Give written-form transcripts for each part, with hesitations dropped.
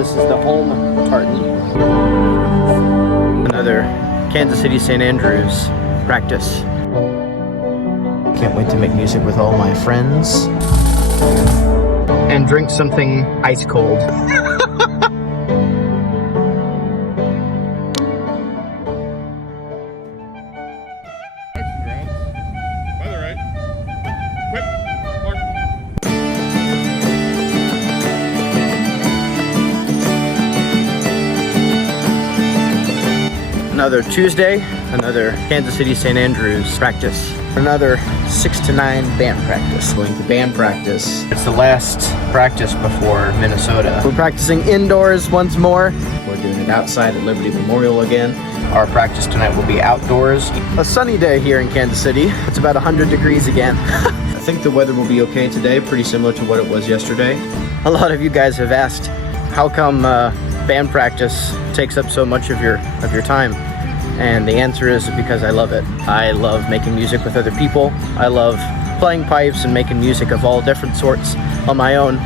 This is the home tartan. Another Kansas City St. Andrews practice. Can't wait to make music with all my friends. And drink something ice cold. Another Tuesday, another Kansas City St. Andrews practice. Another 6 to 9 band practice. Going to band practice. It's the last practice before Minnesota. We're practicing indoors once more. We're doing it outside at Liberty Memorial again. Our practice tonight will be outdoors. A sunny day here in Kansas City. It's about 100 degrees again. I think the weather will be okay today, pretty similar to what it was yesterday. A lot of you guys have asked, how come band practice takes up so much of your time? And the answer is because I love it. I love making music with other people. I love playing pipes and making music of all different sorts on my own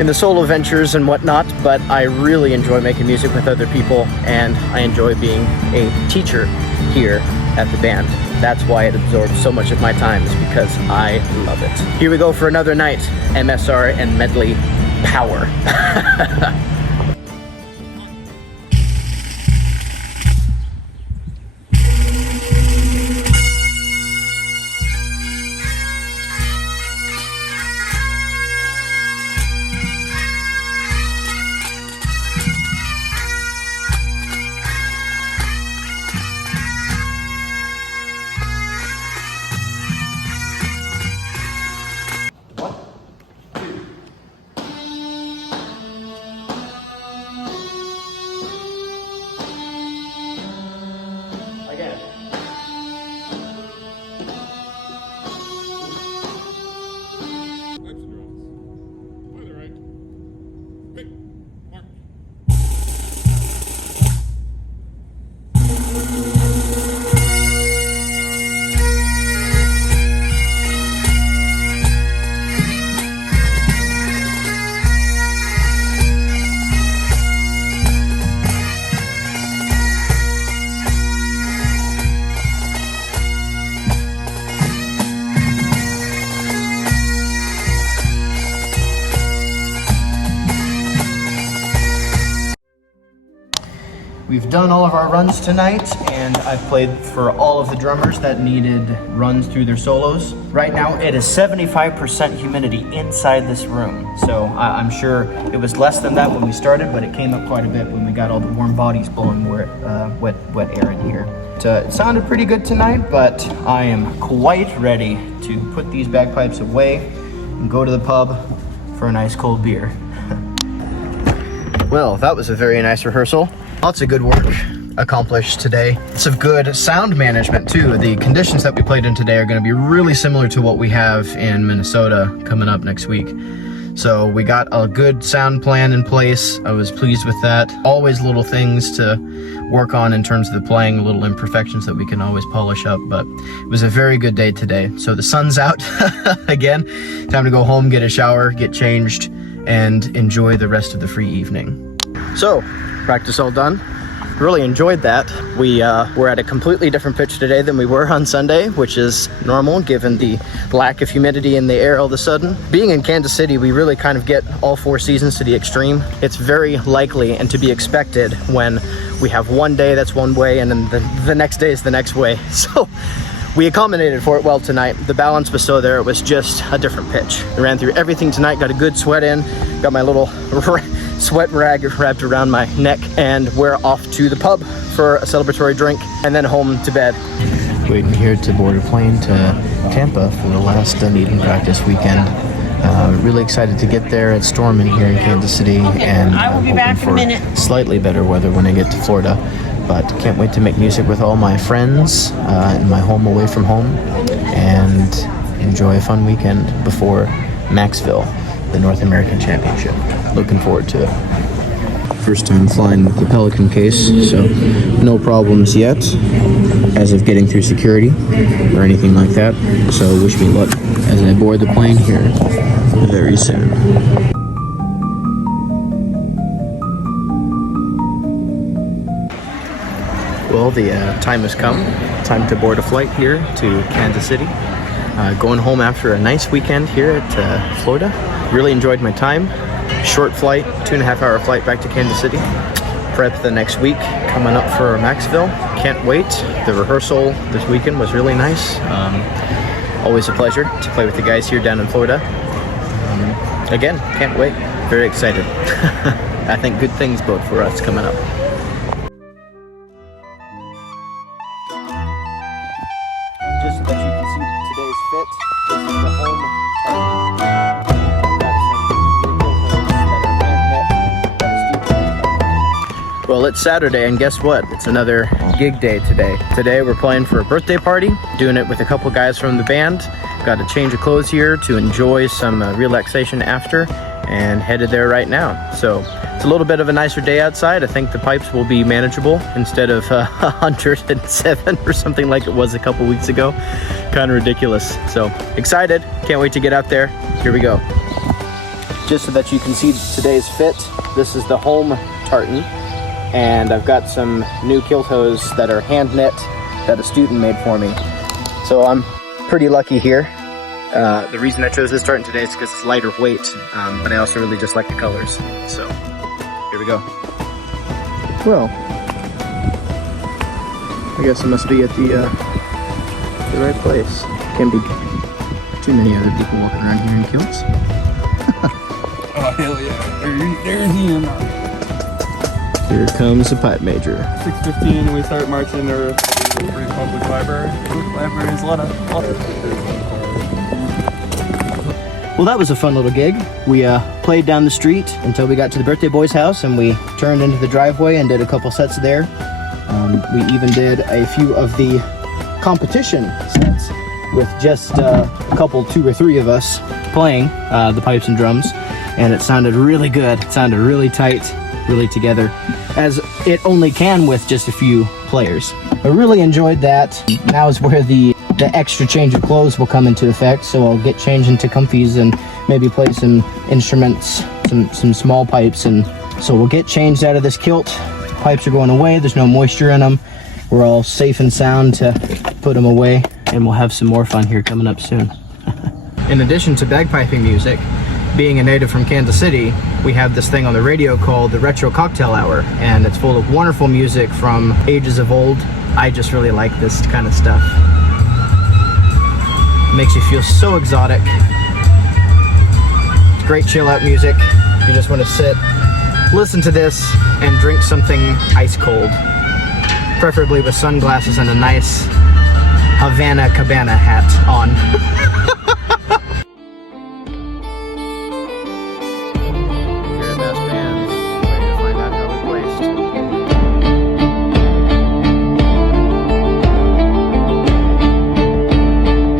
in the solo ventures and whatnot, but I really enjoy making music with other people, and I enjoy being a teacher here at the band. That's why it absorbs so much of my time, is because I love it. Here we go for another night, MSR and medley power. We've done all of our runs tonight, and I've played for all of the drummers that needed runs through their solos. Right now it is 75% humidity inside this room, so I'm sure it was less than that when we started, but it came up quite a bit when we got all the warm bodies blowing wet air in here. It sounded pretty good tonight, but I am quite ready to put these bagpipes away and go to the pub for a nice cold beer. Well, that was a very nice rehearsal. Lots of good work accomplished today. Some good sound management too. The conditions that we played in today are going to be really similar to what we have in Minnesota coming up next week. So we got a good sound plan in place. I was pleased with that. Always little things to work on in terms of the playing, little imperfections that we can always polish up, but it was a very good day today. So the sun's out again. Time to go home, get a shower, get changed, and enjoy the rest of the free evening. So, practice all done. Really enjoyed that. We were at a completely different pitch today than we were on Sunday, which is normal given the lack of humidity in the air all of a sudden. Being in Kansas City, we really kind of get all 4 seasons to the extreme. It's very likely and to be expected when we have one day that's one way and then the next day is the next way. So we accommodated for it well tonight. The balance was so there, it was just a different pitch. I ran through everything tonight, got a good sweat in, got my little sweat rag wrapped around my neck, and we're off to the pub for a celebratory drink and then home to bed. Waiting here to board a plane to Tampa for the last Dunedin practice weekend. Really excited to get there. It's storming here in Kansas City, and I'm hoping for slightly better weather when I get to Florida. But can't wait to make music with all my friends in my home away from home and enjoy a fun weekend before Maxville, the North American Championship. Looking forward to it. First time flying with the Pelican case, so no problems yet as of getting through security or anything like that. So wish me luck as I board the plane here very soon. Well, the time has come. Time to board a flight here to Kansas City. Going home after a nice weekend here at Florida. Really enjoyed my time. Short flight, 2.5 hour flight back to Kansas City. Prep the next week, coming up for Maxville. Can't wait. The rehearsal this weekend was really nice. Always a pleasure to play with the guys here down in Florida. Again, can't wait. Very excited. I think good things bode for us coming up. Just so that you can see today's fit, this is the home target. Well, it's Saturday, and guess what? It's another gig day today. Today we're playing for a birthday party, doing it with a couple guys from the band. Got a change of clothes here to enjoy some relaxation after, and headed there right now. So it's a little bit of a nicer day outside. I think the pipes will be manageable instead of 107 or something like it was a couple weeks ago. Kind of ridiculous. So excited, can't wait to get out there. Here we go. Just so that you can see today's fit, this is the home tartan, and I've got some new kilt hose that are hand knit that a student made for me. So I'm pretty lucky here. The reason I chose this tartan today is because it's lighter weight, but I also really just like the colors. So here we go. Well, I guess I must be at the right place. Can't be too many other people walking around here in kilts. Oh, hell yeah. There's him. Here comes the pipe major. 6:15 we start marching or Bagpiper. Bagpiper is a lot of Well, that was a fun little gig. We played down the street until we got to the birthday boy's house, and we turned into the driveway and did a couple sets there. We even did a few of the competition sets with just a couple, 2 or 3 of us playing the pipes and drums, and it sounded really good. It sounded really tight, really together, as it only can with just a few players. I really enjoyed that. Now is where the extra change of clothes will come into effect, so I'll get changed into comfies and maybe play some instruments, some small pipes, and so we'll get changed out of this kilt. The pipes are going away, there's no moisture in them. We're all safe and sound to put them away, and we'll have some more fun here coming up soon. In addition to bagpiping music, being a native from Kansas City, we have this thing on the radio called the Retro Cocktail Hour, and it's full of wonderful music from ages of old. I just really like this kind of stuff. Makes you feel so exotic. It's great chill out music. You just want to sit, listen to this, and drink something ice cold. Preferably with sunglasses and a nice Havana Cabana hat on.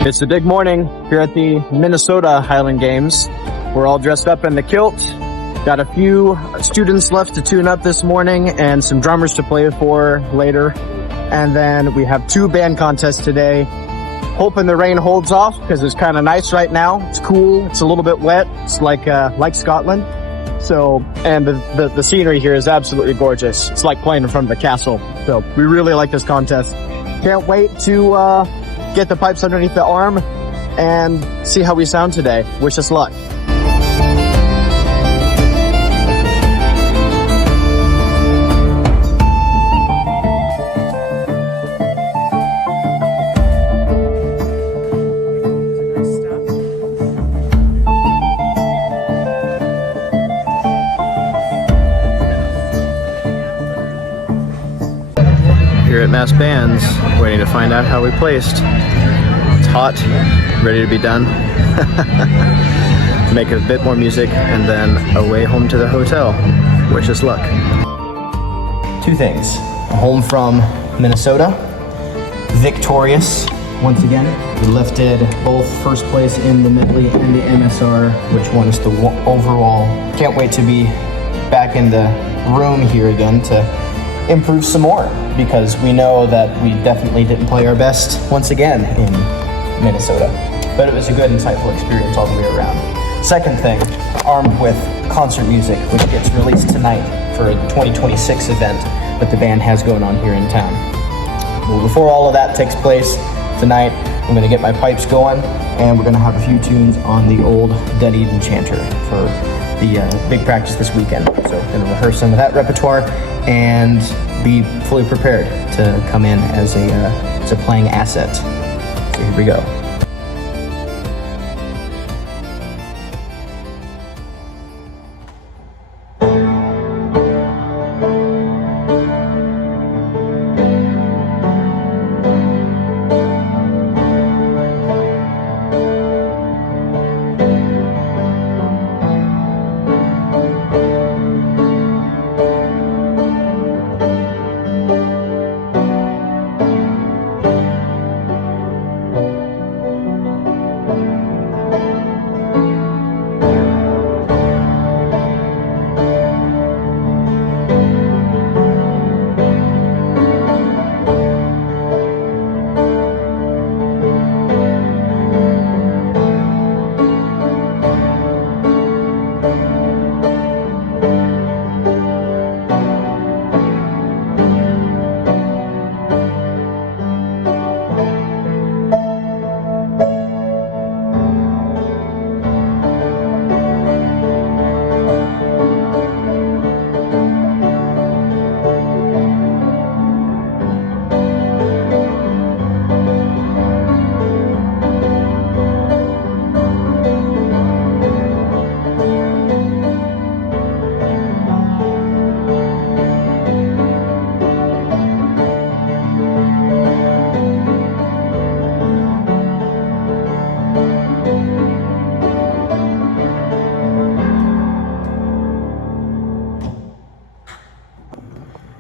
It's a big morning here at the Minnesota Highland Games. We're all dressed up in the kilt. Got a few students left to tune up this morning and some drummers to play for later. And then we have 2 band contests today. Hoping the rain holds off because it's kind of nice right now. It's cool, it's a little bit wet. It's like Scotland. So, and the scenery here is absolutely gorgeous. It's like playing in front of a castle. So we really like this contest. Can't wait to get the pipes underneath the arm and see how we sound today. Wish us luck. Here at Mass Bands, waiting to find out how we placed. It's hot, ready to be done. Make a bit more music and then away home to the hotel. Wish us luck. 2 things. Home from Minnesota, victorious once again. We lifted both first place in the medley and the MSR, which won us the overall. Can't wait to be back in the room here again to improve some more, because we know that we definitely didn't play our best once again in Minnesota. But it was a good, insightful experience all the way around. Second thing, armed with concert music, which gets released tonight for a 2026 event that the band has going on here in town. Well, before all of that takes place tonight, I'm gonna get my pipes going, and we're gonna have a few tunes on the old Dead Enchanter for the big practice this weekend. So gonna rehearse some of that repertoire and be fully prepared to come in as a playing asset. So here we go.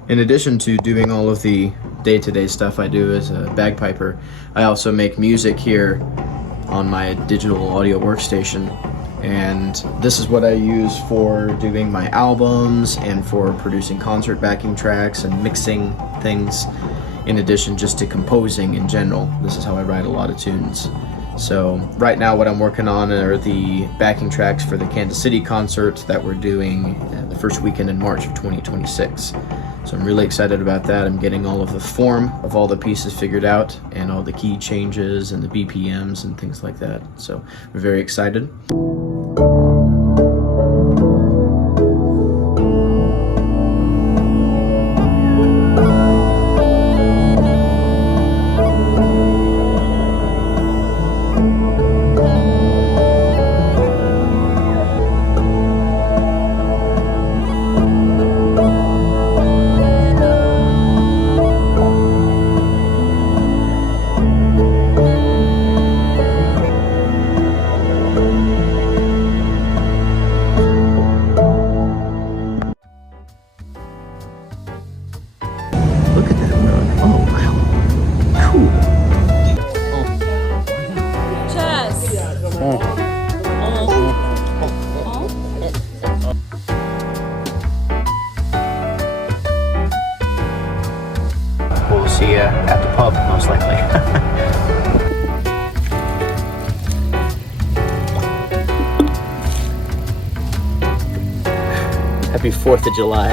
In addition to doing all of the day-to-day stuff I do as a bagpiper, I also make music here on my digital audio workstation, and this is what I use for doing my albums and for producing concert backing tracks and mixing things, in addition just to composing in general. This is how I write a lot of tunes. So right now what I'm working on are the backing tracks for the Kansas City concert that we're doing the first weekend in March of 2026. So I'm really excited about that. I'm getting all of the form of all the pieces figured out and all the key changes and the BPMs and things like that. So we're very excited. Look at that rug. Oh, wow. Cool. Chess. We'll see you at the pub, most likely. Happy 4th of July.